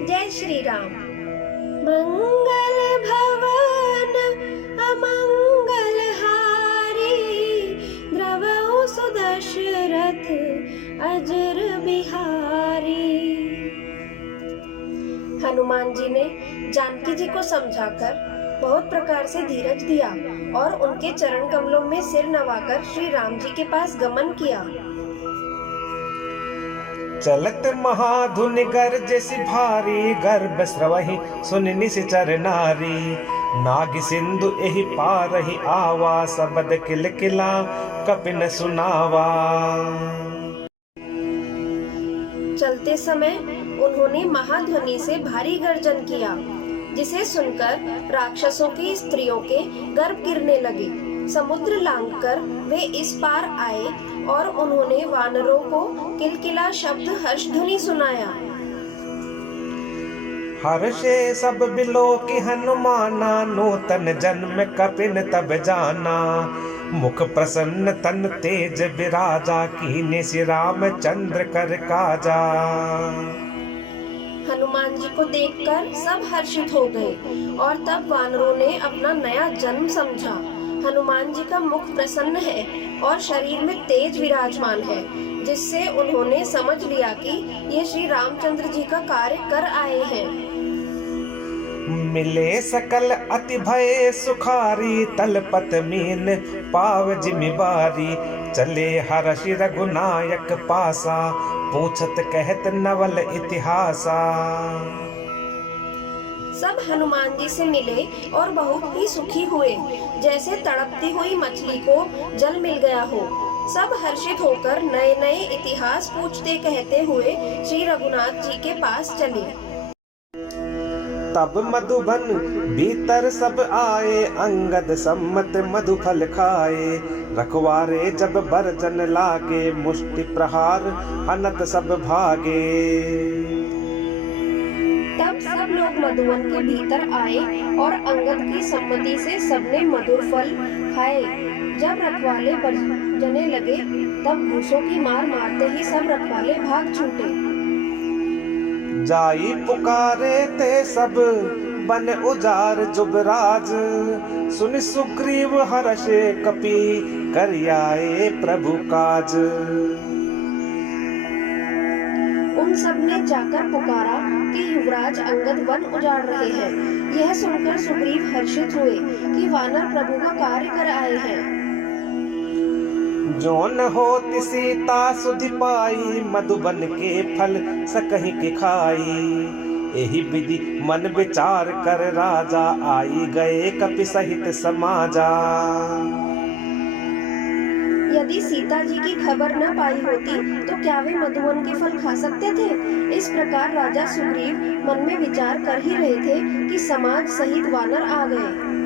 जय श्री राम। मंगल भवन अमंगल हारी, द्रवहु सुदशरथ अजर बिहारी। हनुमान जी ने जानकी जी को समझाकर बहुत प्रकार से धीरज दिया और उनके चरण कमलों में सिर नवाकर श्री राम जी के पास गमन किया। चलत महाधुनि गर्ज सि भारी, गर्भ स्रवहि सुनि निशिचर नारी। नाग सिंधु एहि पारहि आवा, सबद किल किला कपिन सुनावा। चलते समय उन्होंने महाध्वनि से भारी गर्जन किया, जिसे सुनकर राक्षसों की स्त्रियों के गर्भ गिरने लगे। समुद्र लांघकर वे इस पार आए और उन्होंने वानरों को किलकिला शब्द हर्षध्वनि सुनाया। हर्षे सब बिलो की हनुमाना, नूतन जन्म कपिन तब जाना। मुख प्रसन्न तन तेज बिराजा, कीने श्री रामचंद्र कर काजा। हनुमान जी को देखकर सब हर्षित हो गए और तब वानरों ने अपना नया जन्म समझा। हनुमान जी का मुख प्रसन्न है और शरीर में तेज विराजमान है, जिससे उन्होंने समझ लिया कि ये श्री रामचंद्र जी का कार्य कर आए हैं। मिले सकल अति भय सुखारी, तलपत मीन पाव जिमिबारी। चले हर्षि रघुनायक पासा, पूछत कहत नवल इतिहासा। सब हनुमान जी से मिले और बहुत ही सुखी हुए, जैसे तड़पती हुई मछली को जल मिल गया हो। सब हर्षित होकर नए नए इतिहास पूछते कहते हुए श्री रघुनाथ जी के पास चले। तब मधुबन भीतर सब आए, अंगद सम्मत मधुफल खाए। रखवारे जब बरजन लागे, मुष्टि प्रहार अनत सब भागे। तब सब लोग मधुवन के भीतर आए और अंगद की सम्मति से सबने मधुर फल खाए। जब रखवाले बरजने लगे, तब घूसों की मार मारते ही सब रखवाले भाग छूटे। जाई पुकारे ते सब बन उजार जुबराज, सुन सुग्रीव हर्षे कपि करियाए प्रभु काज। उन सब ने जाकर पुकारा कि युवराज अंगद वन उजाड़ रहे हैं। यह सुनकर सुग्रीव हर्षित हुए कि वानर प्रभु का कार्य कर आए हैं। जोन होति सीता सुधि पाई, मधुबन के फल सकहि के खाई। एहि विधि मन विचार कर राजा, आई गए कपि सहित समाजा। यदि सीता जी की खबर न पाई होती तो क्या वे मधुवन के फल खा सकते थे? इस प्रकार राजा सुग्रीव मन में विचार कर ही रहे थे कि समाज सहित वानर आ गए।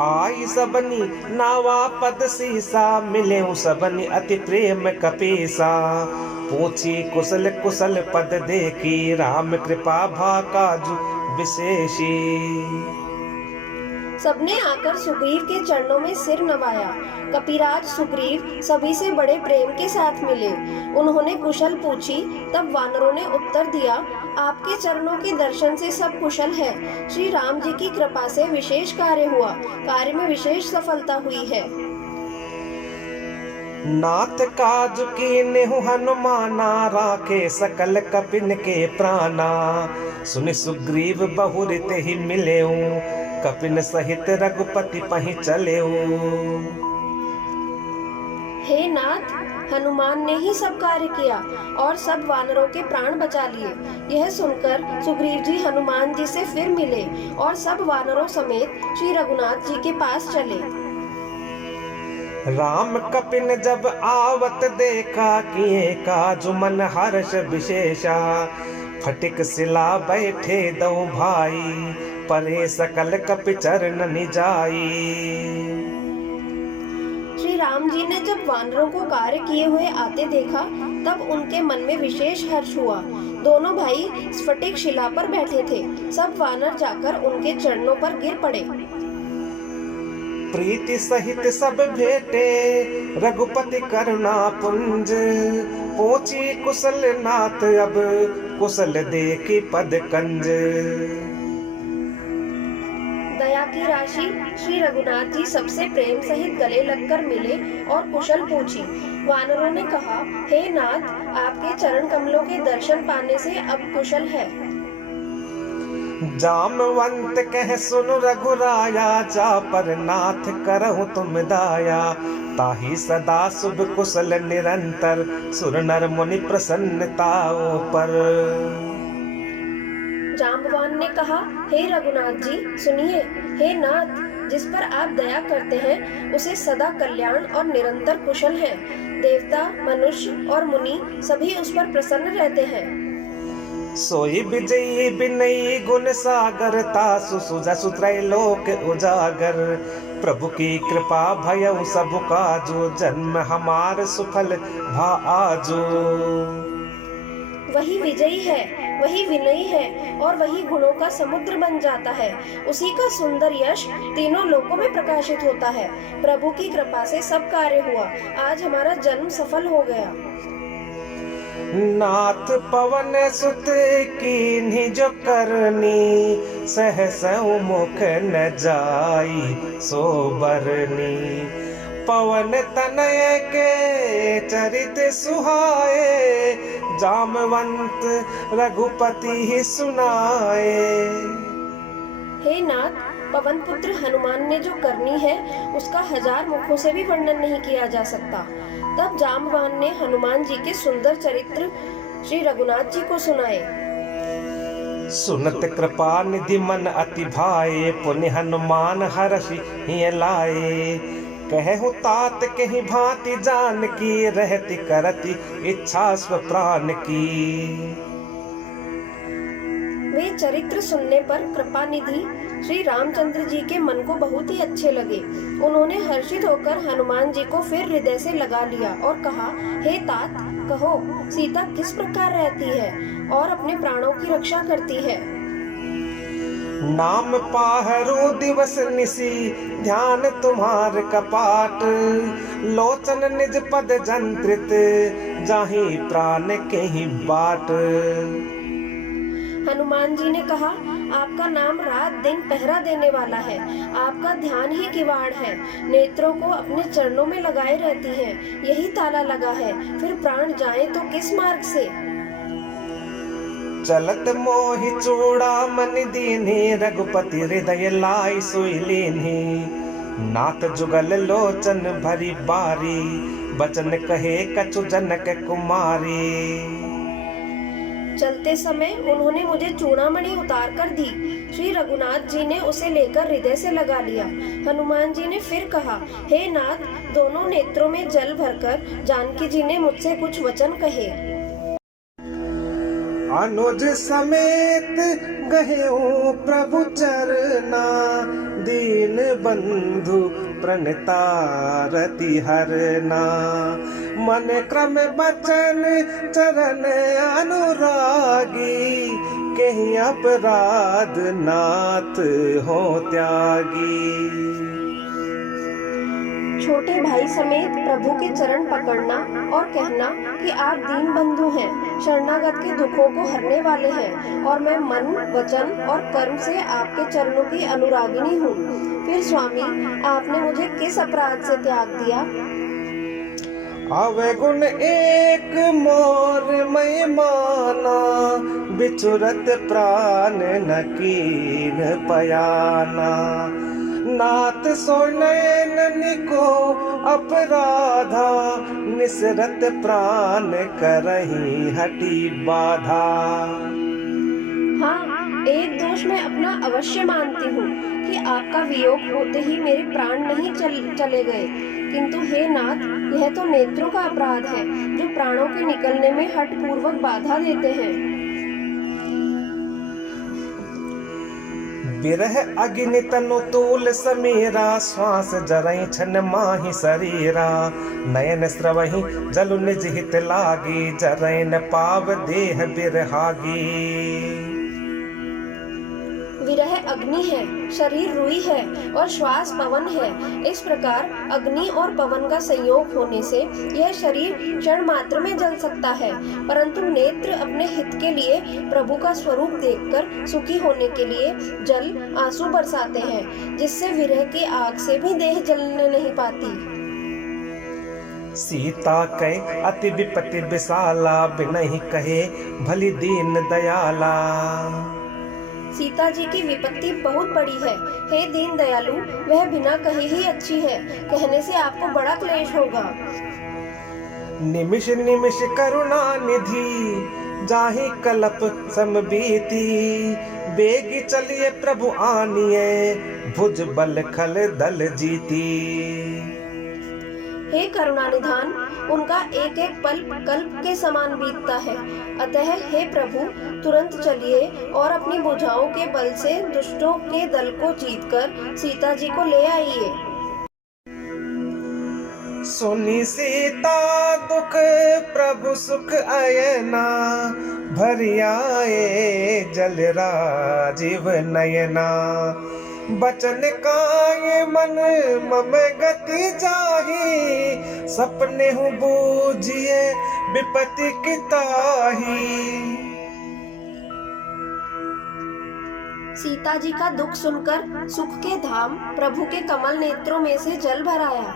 आई सबनी नावा पद सीसा, मिले सबनी अति प्रेम कपीसा। पूछी कुशल कुशल पद देखी, राम कृपा भा काजु विशेषी। सबने आकर सुग्रीव के चरणों में सिर नवाया। कपिराज सुग्रीव सभी से बड़े प्रेम के साथ मिले। उन्होंने कुशल पूछी, तब वानरों ने उत्तर दिया, आपके चरणों के दर्शन से सब कुशल है। श्री राम जी की कृपा से विशेष कार्य हुआ, कार्य में विशेष सफलता हुई है। नाथ काज कीन्हु हनुमाना, राखे सकल कपिन के प्राणा। सुनि सुग्रीव बहुरित ही मिलेऊ, कपिन सहित रघुपति पहि चलेऊ। हे नाथ, हनुमान ने ही सब कार्य किया और सब वानरों के प्राण बचा लिए। यह सुनकर सुग्रीव जी हनुमान जी से फिर मिले और सब वानरों समेत श्री रघुनाथ जी के पास चले। राम कपिन जब आवत देखा, किए काजु मन हर्ष विशेषा। फटिक सिला बैठे दो भाई, परे सकल कपि चरण निजाई। श्री राम जी ने जब वानरों को कार्य किए हुए आते देखा, तब उनके मन में विशेष हर्ष हुआ। दोनों भाई स्फटिक शिला पर बैठे थे। सब वानर जाकर उनके चरणों पर गिर पड़े। प्रीति सहित सब भेटे, रघुपति करुणा पुंज। पहुंची कुशल नाथ अब कुशल देखी पद कंज। दया की राशि श्री रघुनाथ जी सबसे प्रेम सहित गले लगकर मिले और कुशल पूछी। वानरों ने कहा, हे नाथ, आपके चरण कमलों के दर्शन पाने से अब कुशल है। जामवंत कह सुन रघुराया, जा पर नाथ करहु तुम दाया। ताहि सदा शुभ कुशल निरंतर, सुर नर मुनि प्रसन्नताओ पर। जाम्बवान ने कहा, हे रघुनाथ जी सुनिए। हे नाथ, जिस पर आप दया करते हैं उसे सदा कल्याण और निरंतर कुशल है। देवता, मनुष्य और मुनि सभी उस पर प्रसन्न रहते हैं। सोई विजयी बिनयी गुण सागर, तासु सुजसु त्रैलोक उजागर। प्रभु की कृपा भयउ सब काजो, जन्म हमार सुफल भा आजो। वही विजयी है, वही विनयी है और वही गुणों का समुद्र बन जाता है। उसी का सुंदर यश तीनों लोकों में प्रकाशित होता है। प्रभु की कृपा से सब कार्य हुआ। आज हमारा जन्म सफल हो गया। नाथ पवन सुत कीन्ही जो करनी, सहस मुख न जाई सो बरनी। पवन तनय के चरित सुहाए, जामवंत रघुपति ही सुनाए। हे नाथ, पवन पुत्र हनुमान ने जो करनी है उसका 1000 मुखों से भी वर्णन नहीं किया जा सकता। तब जाम्बवान ने हनुमान जी के सुंदर चरित्र श्री रघुनाथ जी को सुनाए। सुनत कृपा निधि मन अति भाए, पुनि हनुमान हर्षि हिय लाए। कहु तात कहि भांति जान की, रहति करति इच्छा स्व प्राण की। वे चरित्र सुनने पर कृपा निधि श्री रामचंद्र जी के मन को बहुत ही अच्छे लगे। उन्होंने हर्षित होकर हनुमान जी को फिर हृदय से लगा लिया और कहा, हे तात, कहो सीता किस प्रकार रहती है और अपने प्राणों की रक्षा करती है। नाम पाहरो दिवस निसी, ध्यान तुम्हार कपाट। लोचन निज पद जंत्रित, जाहि प्राण के ही बाट। हनुमान जी ने कहा, आपका नाम रात दिन पहरा देने वाला है। आपका ध्यान ही किवाड़ है। नेत्रों को अपने चरणों में लगाए रहती हैं। यही ताला लगा है। फिर प्राण जाए तो किस मार्ग से। चलत मोहि चूड़ामन दीन्ही, रघुपति हृदय लाई सोई लीन्ही। नाथ जुगल लोचन भरी बारी, बचन कहे कछु जनक कुमारी। चलते समय उन्होंने मुझे चूड़ामणि उतार कर दी। श्री रघुनाथ जी ने उसे लेकर हृदय से लगा लिया। हनुमान जी ने फिर कहा, हे नाथ, दोनों नेत्रों में जल भरकर जानकी जी ने मुझसे कुछ वचन कहे। अनुज समेत गहेऊ प्रभु चरना, दीन बंधु प्रणतारति हरना। मन क्रम बचन चरण अनुरागी, कहीं अपराध नाथ हो त्यागी। छोटे भाई समेत प्रभु के चरण पकड़ना और कहना कि आप दीन बंधु हैं, शरणागत के दुखों को हरने वाले हैं और मैं मन, वचन और कर्म से आपके चरणों की अनुरागिनी हूँ। फिर स्वामी, आपने मुझे किस अपराध से त्याग दिया। अवगुण एक मोर मैं माना, बिछुरत प्राण न कीन पयाना। नाथ सोनैन को अपराधा, निसरत प्राण करही हटी बाधा। हाँ, एक दोष मैं अपना अवश्य मानती हूँ कि आपका वियोग होते ही मेरे प्राण नहीं चले गए, किंतु हे नाथ, यह तो नेत्रों का अपराध है जो प्राणों के निकलने में हठ पूर्वक बाधा देते हैं। बिरह अग्नि तनु तूल समीरा, श्वास जरई छन माहि शरीरा। नयन स्रवहि जलु निज हित लागी, जरई न पाव देह बिरहागी। विरह अग्नि है, शरीर रुई है और श्वास पवन है। इस प्रकार अग्नि और पवन का संयोग होने से यह शरीर क्षण मात्र में जल सकता है, परंतु नेत्र अपने हित के लिए प्रभु का स्वरूप देखकर सुखी होने के लिए जल आंसू बरसाते हैं, जिससे विरह की आग से भी देह जलने नहीं पाती। सीता कहे अति विपत्ति विशाला, बिनहि कहे भली दीन दयाला। सीता जी की विपत्ति बहुत बड़ी है, हे दीन दयालु, वह बिना कहे ही अच्छी है, कहने से आपको बड़ा क्लेश होगा। निमिष निमिष करुणा निधि, जाहि कलप सम बीती। बेगी चलिए प्रभु आनिए, भुज बल खल दल जीती। हे करुणानिधान, उनका एक एक पल कल्प के समान बीतता है, अतः हे प्रभु तुरंत चलिए और अपनी भुजाओं के बल से दुष्टों के दल को जीतकर सीता जी को ले आइए। सुनी सीता दुख प्रभु सुख अयना, भरि आए जल राजीव नयना। बचन काय मन मम गति जाही, सपने हूँ बूझिए विपत्ति की ताही। सीता जी का दुख सुनकर सुख के धाम प्रभु के कमल नेत्रों में से जल भर आया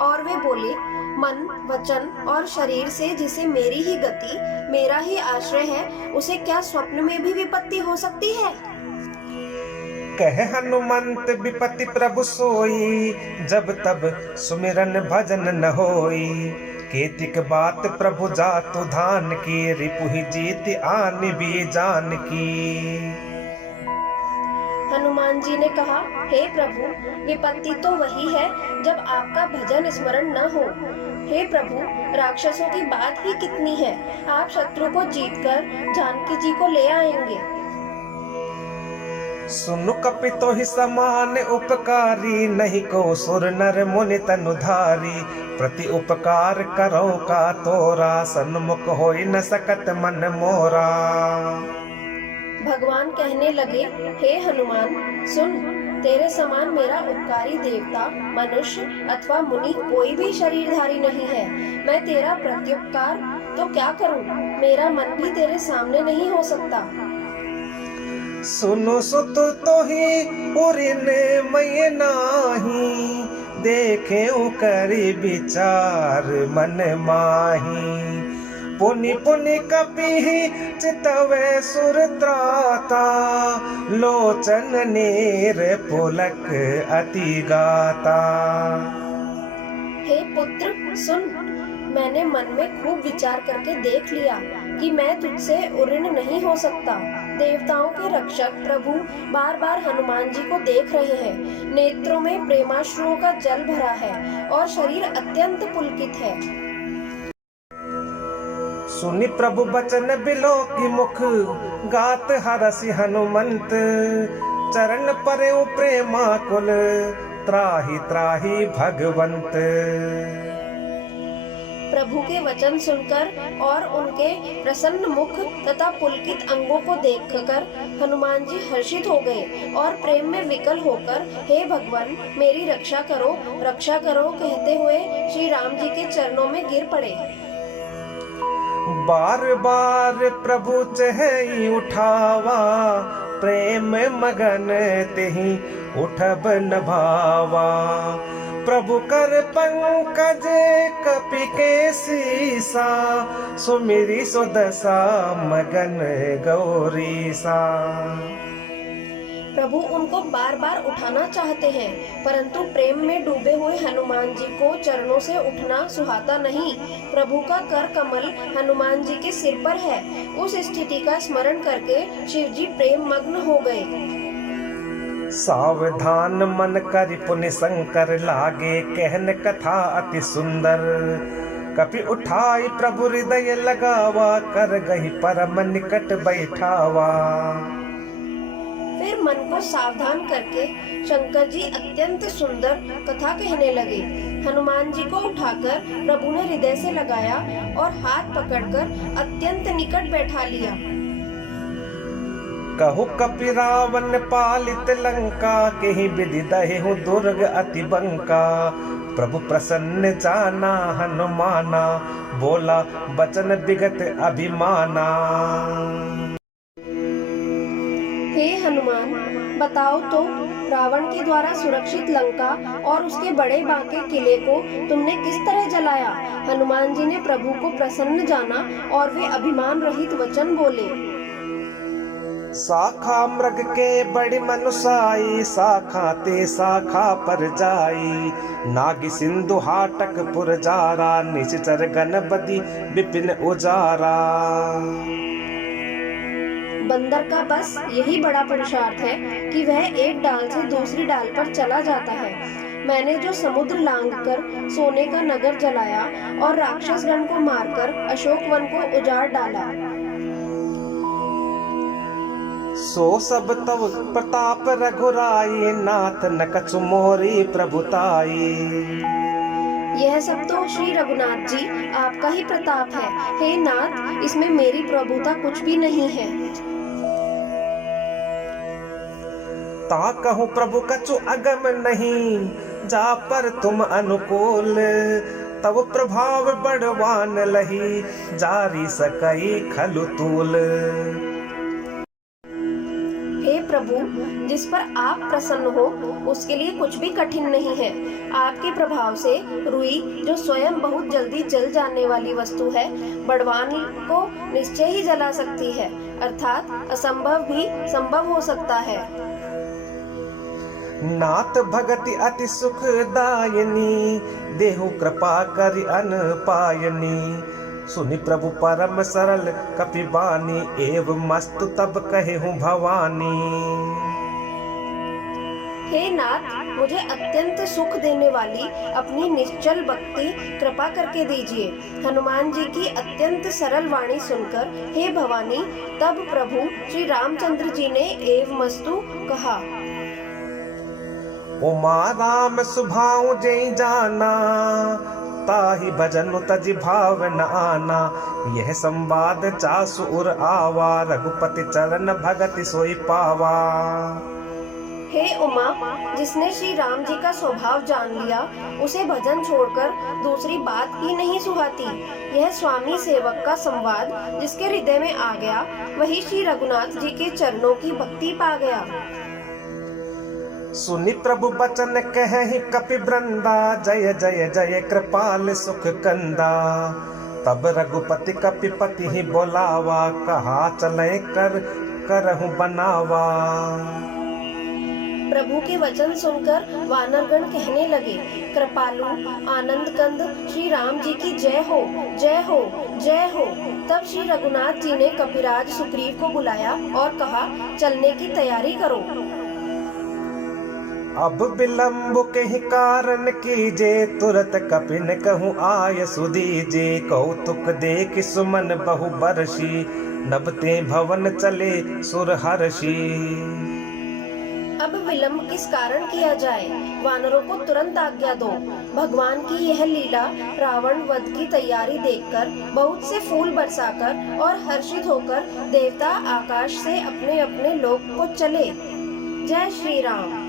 और वे बोले, मन वचन और शरीर से जिसे मेरी ही गति मेरा ही आश्रय है, उसे क्या स्वप्न में भी विपत्ति हो सकती है। कह हनुमंत विपत्ति प्रभु सोई, जब तब सुमिरन भजन न होई। केतिक बात प्रभु जातु धान की, रिपुहि जीत आन भी जान की। हनुमान जी ने कहा, हे प्रभु, विपत्ति तो वही है जब आपका भजन स्मरण न हो। हे प्रभु, राक्षसों की बात ही कितनी है, आप शत्रु को जीतकर जानकी जी को ले आएंगे। सुनु कपितो ही समान उपकारी, नहीं को सुर नर मुनि तनुधारी। प्रति उपकार करो का तोरा, सन्मुख होई न सकत मन मोरा। भगवान कहने लगे, हे हनुमान सुन, तेरे समान मेरा उपकारी देवता, मनुष्य अथवा मुनि कोई भी शरीरधारी नहीं है। मैं तेरा प्रत्युपकार तो क्या करूं, मेरा मन भी तेरे सामने नहीं हो सकता। सुनो सुत तो ही पुरिन मय नाही, देखे करी विचार मन माही। पुनि पुनि कपि चितवे सुर त्राता, लोचन नेर पुलक अति गाता। हे पुत्र सुन, मैंने मन में खूब विचार करके देख लिया कि मैं तुझसे उऋण नहीं हो सकता। देवताओं के रक्षक प्रभु बार बार हनुमान जी को देख रहे हैं, नेत्रों में प्रेमाश्रुओं का जल भरा है और शरीर अत्यंत पुलकित है। सुनि प्रभु बचन बिलो की मुख, गात हरसि हनुमंत। चरण परे प्रेमा कुल, त्राहि त्राहि भगवंत। प्रभु के वचन सुनकर और उनके प्रसन्न मुख तथा पुलकित अंगों को देखकर हनुमान जी हर्षित हो गए और प्रेम में विकल होकर, हे भगवान मेरी रक्षा करो कहते हुए श्री राम जी के चरणों में गिर पड़े। बार बार प्रभु चहई उठावा, प्रेम मगन तेहि उठब न भावा। प्रभु कर पंकज कपि के सीसा, सुमिरी सुदशा मगन गौरीसा। प्रभु उनको बार बार उठाना चाहते हैं, परंतु प्रेम में डूबे हुए हनुमान जी को चरणों से उठना सुहाता नहीं। प्रभु का कर कमल हनुमान जी के सिर पर है। उस स्थिति का स्मरण करके शिव जी प्रेम मग्न हो गए। सावधान मन करि पुनि शंकर लागे, कहन कथा अति सुंदर। कपि उठाई प्रभु हृदय लगावा, कर गही परम निकट बैठावा। फिर मन को सावधान करके शंकर जी अत्यंत सुंदर कथा कहने लगे। हनुमान जी को उठाकर प्रभु ने हृदय से लगाया और हाथ पकड़कर अत्यंत निकट बैठा लिया। कहु कपि रावण पालित लंका, केहि विधि दहेहु दुर्ग अति बंका। प्रभु प्रसन्न जाना हनुमाना, बोला बचन विगत अभिमाना। हे हनुमान, बताओ तो रावण के द्वारा सुरक्षित लंका और उसके बड़े बांके किले को तुमने किस तरह जलाया। हनुमान जी ने प्रभु को प्रसन्न जाना और वे अभिमान रहित वचन बोले। शाखा मृग के बड़ी मनुसाई, शाखा ते शाखा पर जाई। नागि सिंधु हाटक पुर जारा, निश्चर गणपति विपिन उजारा। बंदर का बस यही बड़ा पुरुषार्थ है कि वह एक डाल से दूसरी डाल पर चला जाता है। मैंने जो समुद्र लांघकर सोने का नगर जलाया और राक्षस गण को मारकर अशोक वन को उजाड़ डाला। सो सब तव प्रताप रघुराई, नाथ न कछु मोरी प्रभुताई। यह सब तो श्री रघुनाथ जी आपका ही प्रताप है। हे नाथ, इसमें मेरी प्रभुता कुछ भी नहीं है। ता कहूँ प्रभु कछु अगम नहीं, जा पर तुम अनुकूल। तब प्रभाव बड़वान लही, जारी सकई खलु तूल। हे प्रभु, जिस पर आप प्रसन्न हो उसके लिए कुछ भी कठिन नहीं है। आपके प्रभाव से रुई, जो स्वयं बहुत जल्दी जल जाने वाली वस्तु है, बड़वान को निश्चय ही जला सकती है। अर्थात असंभव भी संभव हो सकता है। नाथ भगति अति सुखदायिनी, देहु कृपा करि अन पायनी। सुनि प्रभु परम सरल कपि बानी, एव मस्तु तब कहेहु भवानी। हे नाथ, मुझे अत्यंत सुख देने वाली अपनी निश्चल भक्ति कृपा करके दीजिए। हनुमान जी की अत्यंत सरल वाणी सुनकर हे भवानी, तब प्रभु श्री रामचंद्र जी ने एव मस्तु कहा। उमा राम सुभाऊ जय जाना, ताहि भजन तजि भाव न आना। यह संवाद चासु उर आवा, रघुपति चरण भगति सोई पावा। हे उमा, जिसने श्री राम जी का स्वभाव जान लिया, उसे भजन छोड़कर दूसरी बात ही नहीं सुहाती। यह स्वामी सेवक का संवाद जिसके हृदय में आ गया, वही श्री रघुनाथ जी के चरणों की भक्ति पा गया। सुनि प्रभु बचन कहि कपि वृंदा, जय जय जय कृपाल सुख कंदा। तब रघुपति कपिपति ही बोलावा, कहा चले कर करहु बनावा। प्रभु के वचन सुनकर वानरगण कहने लगे, कृपालु आनंद कंद श्री राम जी की जय हो, जय हो, जय हो। तब श्री रघुनाथ जी ने कपिराज सुग्रीव को बुलाया और कहा, चलने की तैयारी करो। अब विलंब के ही कारण कीजे, तुरत कपिन कहूँ आय सुदीजे। कौतुक देख सुमन बहु बरसी, नभते भवन चले सुर हर्षि। अब विलंब किस कारण किया जाए, वानरों को तुरंत आज्ञा दो। भगवान की यह लीला रावण वध की तैयारी देखकर बहुत से फूल बरसाकर और हर्षित होकर देवता आकाश से अपने अपने लोक को चले। जय श्री राम।